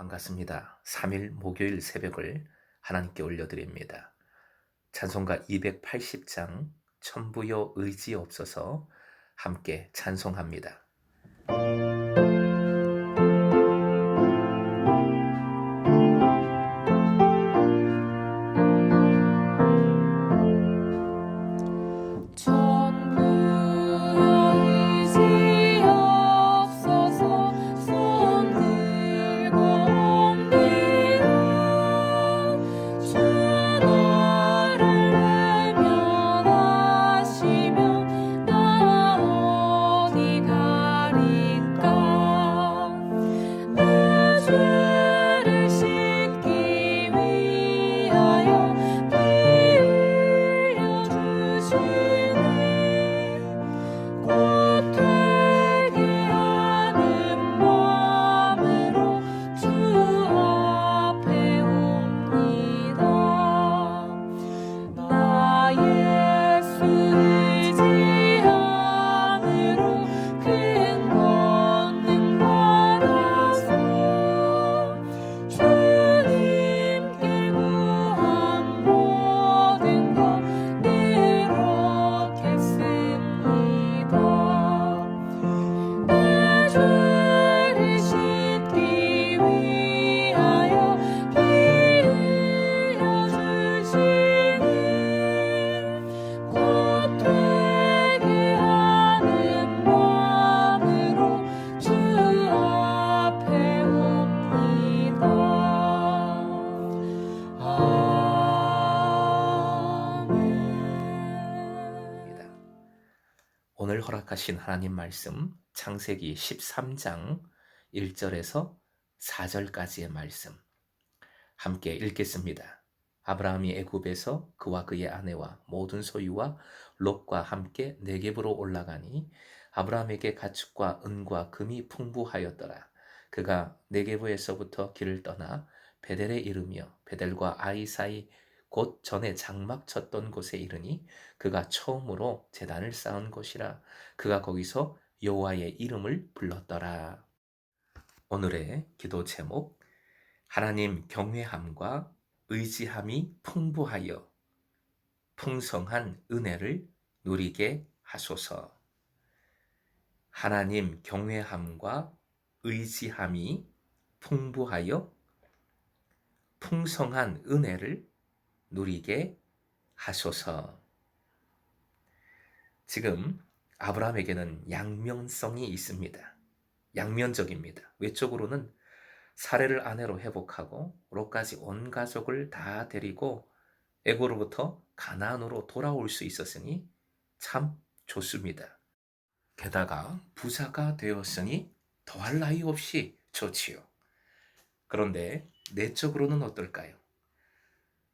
반갑습니다. 3일 목요일 새벽을 하나님께 올려드립니다. 찬송가 280장 천부여 의지 없어서 함께 찬송합니다. 오늘 허락하신 하나님 말씀 창세기 13장 1절에서 4절까지의 말씀 함께 읽겠습니다. 아브라함이 애굽에서 그와 그의 아내와 모든 소유와 롯과 함께 네겝으로 올라가니 아브라함에게 가축과 은과 금이 풍부하였더라. 그가 네겝에서부터 길을 떠나 베델에 이르며 베델과 아이 사이 곧 전에 장막 쳤던 곳에 이르니 그가 처음으로 제단을 쌓은 곳이라. 그가 거기서 여호와의 이름을 불렀더라. 오늘의 기도 제목, 하나님 경외함과 의지함이 풍부하여 풍성한 은혜를 누리게 하소서. 하나님 경외함과 의지함이 풍부하여 풍성한 은혜를 누리게 하소서. 지금 아브라함에게는 양면성이 있습니다. 양면적입니다. 외적으로는 사례를 아내로 회복하고 롯까지 온 가족을 다 데리고 애고로부터 가나안으로 돌아올 수 있었으니 참 좋습니다. 게다가 부자가 되었으니 더할 나위 없이 좋지요. 그런데 내적으로는 어떨까요?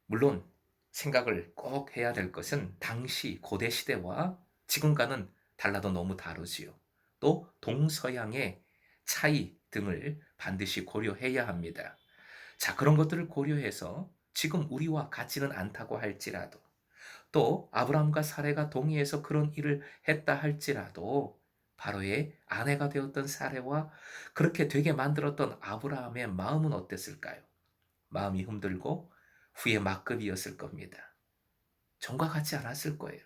물론 생각을 꼭 해야 될 것은 당시 고대 시대와 지금과는 달라도 너무 다르지요. 또 동서양의 차이 등을 반드시 고려해야 합니다. 자, 그런 것들을 고려해서 지금 우리와 같지는 않다고 할지라도, 또 아브라함과 사레가 동의해서 그런 일을 했다 할지라도 바로의 아내가 되었던 사레와 그렇게 되게 만들었던 아브라함의 마음은 어땠을까요? 마음이 힘들고 후에 막급이었을 겁니다. 전과 같지 않았을 거예요.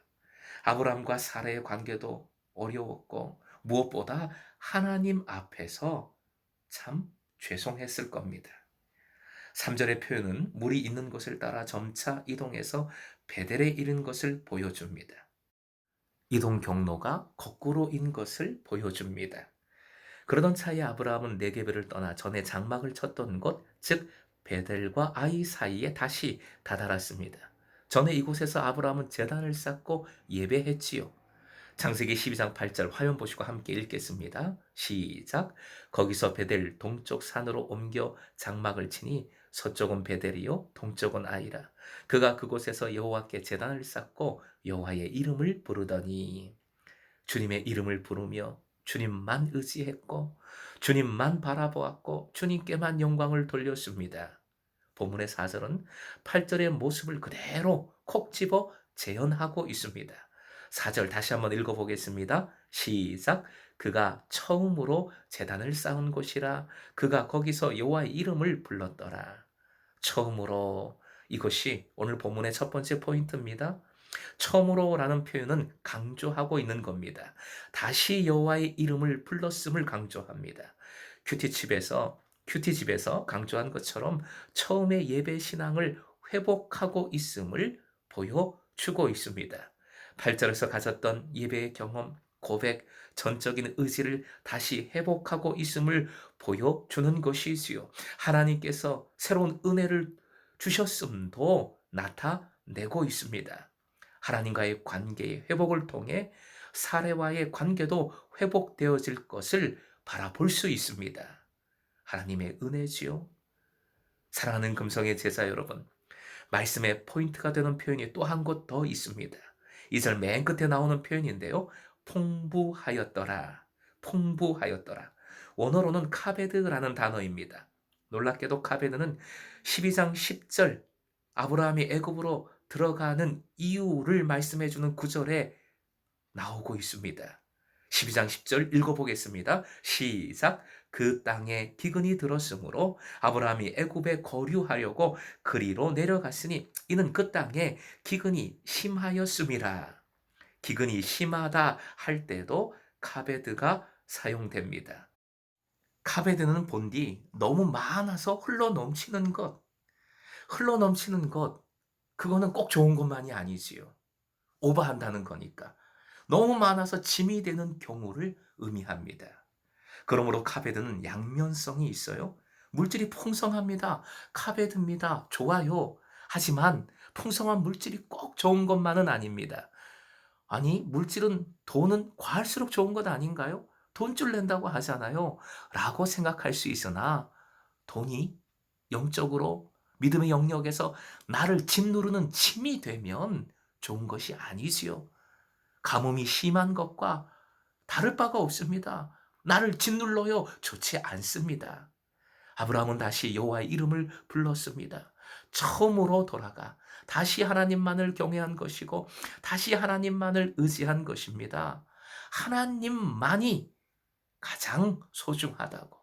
아브라함과 사레의 관계도 어려웠고 무엇보다 하나님 앞에서 참 죄송했을 겁니다. 3절의 표현은 물이 있는 곳을 따라 점차 이동해서 베델에 이른 것을 보여줍니다. 이동 경로가 거꾸로인 것을 보여줍니다. 그러던 차에 아브라함은 네게브를 떠나 전에 장막을 쳤던 곳, 즉 베델과 아이 사이에 다시 다다랐습니다. 전에 이곳에서 아브라함은 제단을 쌓고 예배했지요. 창세기 12장 8절 화면 보시고 함께 읽겠습니다. 시작. 거기서 베델 동쪽 산으로 옮겨 장막을 치니 서쪽은 베델이요 동쪽은 아이라. 그가 그곳에서 여호와께 제단을 쌓고 여호와의 이름을 부르더니, 주님의 이름을 부르며 주님만 의지했고 주님만 바라보았고 주님께만 영광을 돌렸습니다. 본문의 4절은 8절의 모습을 그대로 콕 집어 재현하고 있습니다. 4절 다시 한번 읽어보겠습니다. 시작. 그가 처음으로 제단을 쌓은 곳이라. 그가 거기서 여호와의 이름을 불렀더라. 처음으로, 이것이 오늘 본문의 첫 번째 포인트입니다. 처음으로라는 표현은 강조하고 있는 겁니다. 다시 여호와의 이름을 불렀음을 강조합니다. 큐티집에서 강조한 것처럼 처음의 예배 신앙을 회복하고 있음을 보여주고 있습니다. 8절에서 가졌던 예배의 경험, 고백, 전적인 의지를 다시 회복하고 있음을 보여주는 것이지요. 하나님께서 새로운 은혜를 주셨음도 나타내고 있습니다. 하나님과의 관계의 회복을 통해 사례와의 관계도 회복되어질 것을 바라볼 수 있습니다. 하나님의 은혜지요. 사랑하는 금성의 제자 여러분, 말씀의 포인트가 되는 표현이 또 한 곳 더 있습니다. 2절 맨 끝에 나오는 표현인데요. 풍부하였더라. 풍부하였더라. 원어로는 카베드라는 단어입니다. 놀랍게도 카베드는 12장 10절 아브라함이 애굽으로 들어가는 이유를 말씀해주는 구절에 나오고 있습니다. 12장 10절 읽어보겠습니다. 시작. 그 땅에 기근이 들었으므로 아브라함이 애굽에 거류하려고 그리로 내려갔으니 이는 그 땅에 기근이 심하였음이라. 기근이 심하다 할 때도 카베드가 사용됩니다. 카베드는 본디 너무 많아서 흘러 넘치는 것, 그거는 꼭 좋은 것만이 아니지요. 오버한다는 거니까. 너무 많아서 짐이 되는 경우를 의미합니다. 그러므로 카베드는 양면성이 있어요. 물질이 풍성합니다. 카베드입니다. 좋아요. 하지만 풍성한 물질이 꼭 좋은 것만은 아닙니다. 아니, 돈은 과할수록 좋은 것 아닌가요? 돈줄 낸다고 하잖아요. 라고 생각할 수 있으나 돈이 영적으로 믿음의 영역에서 나를 짓누르는 짐이 되면 좋은 것이 아니지요. 가뭄이 심한 것과 다를 바가 없습니다. 나를 짓눌러요. 좋지 않습니다. 아브라함은 다시 여호와의 이름을 불렀습니다. 처음으로 돌아가 다시 하나님만을 경외한 것이고 다시 하나님만을 의지한 것입니다. 하나님만이 가장 소중하다고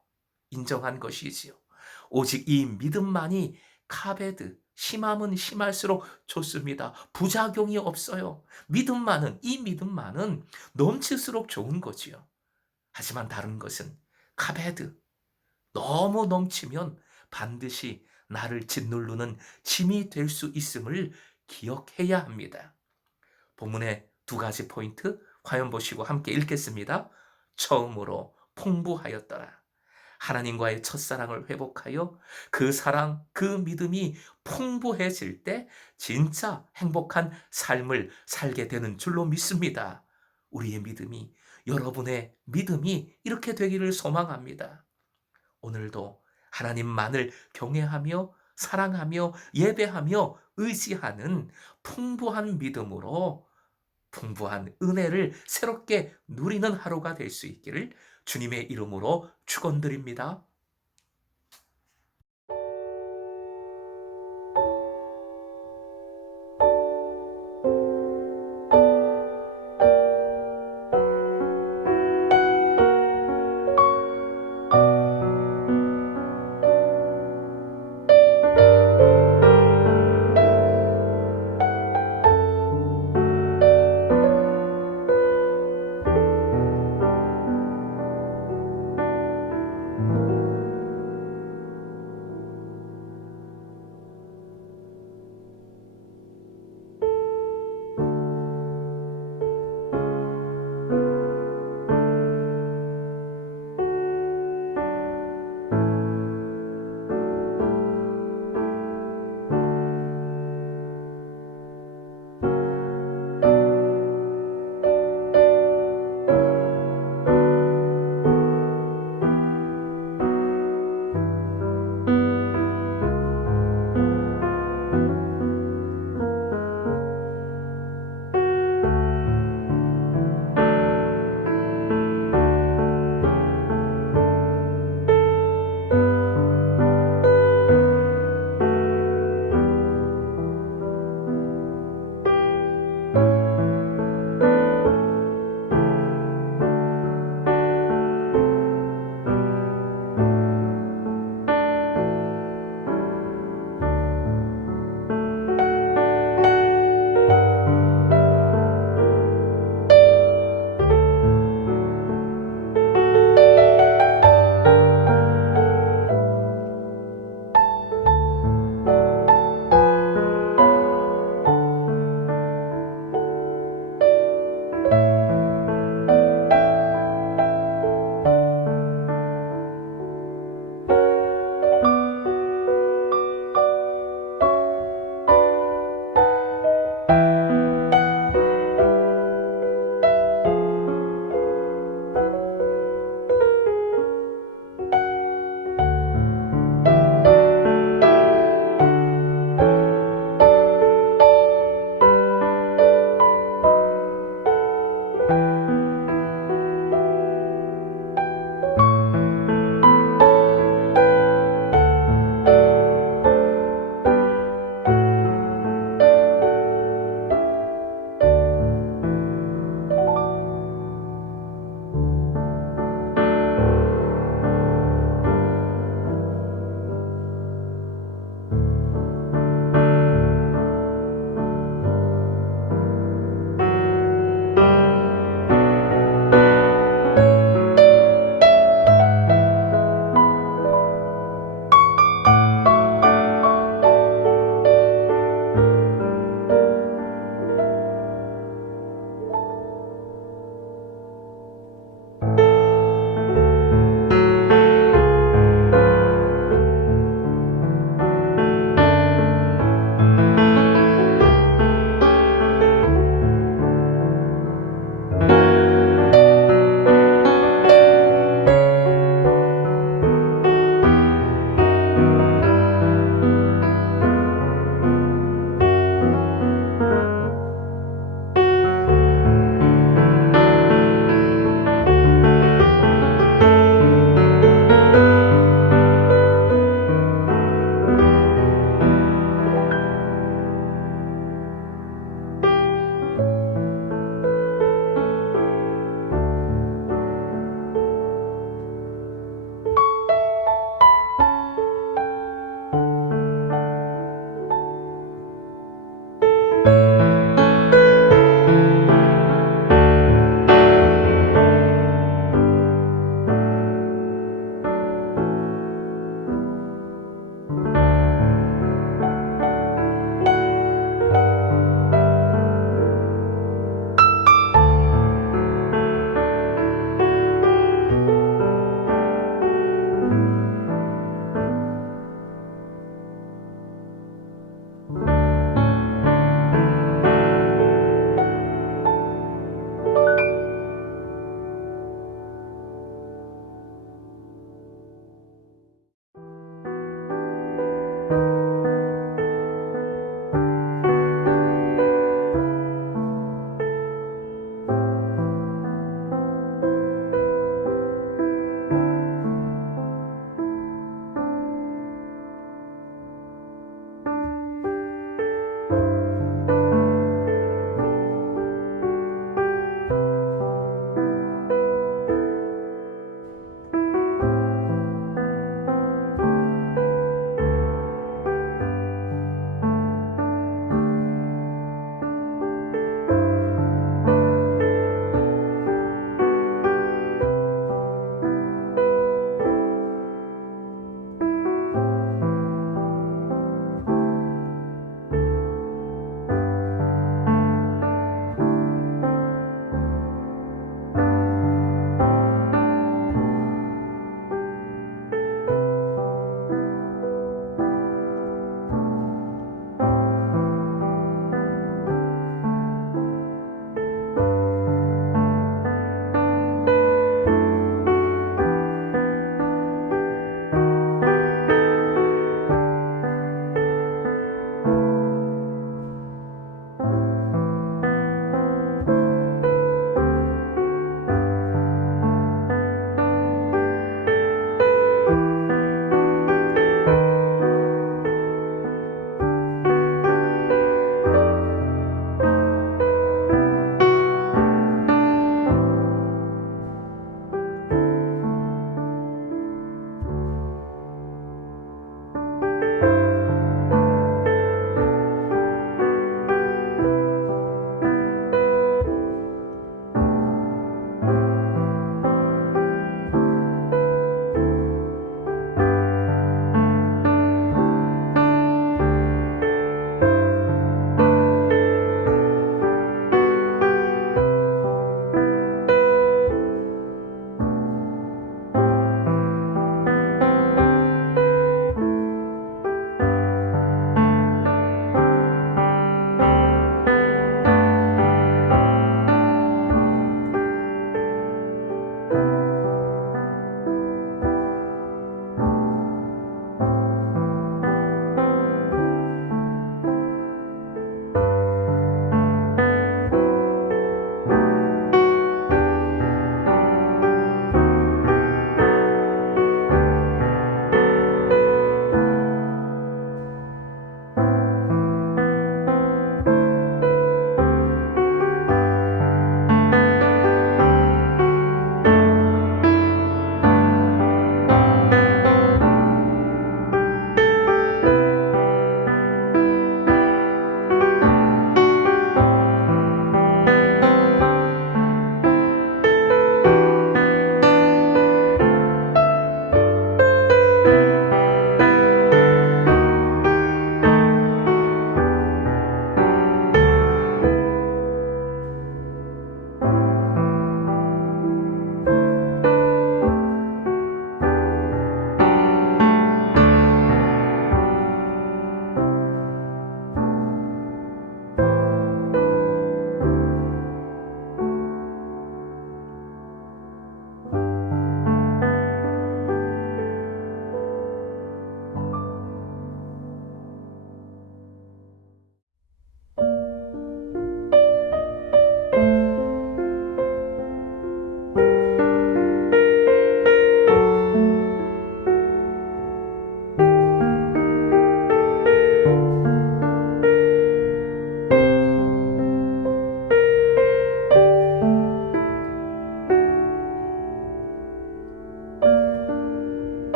인정한 것이지요. 오직 이 믿음만이 카베드, 심함은 심할수록 좋습니다. 부작용이 없어요. 이 믿음만은 넘칠수록 좋은 거지요. 하지만 다른 것은 카베드, 너무 넘치면 반드시 나를 짓누르는 짐이 될 수 있음을 기억해야 합니다. 본문의 두 가지 포인트 화면 보시고 함께 읽겠습니다. 처음으로 풍부하였더라. 하나님과의 첫사랑을 회복하여 그 사랑, 그 믿음이 풍부해질 때 진짜 행복한 삶을 살게 되는 줄로 믿습니다. 우리의 믿음이, 여러분의 믿음이 이렇게 되기를 소망합니다. 오늘도 하나님만을 경외하며 사랑하며 예배하며 의지하는 풍부한 믿음으로 풍부한 은혜를 새롭게 누리는 하루가 될 수 있기를 주님의 이름으로 축원드립니다.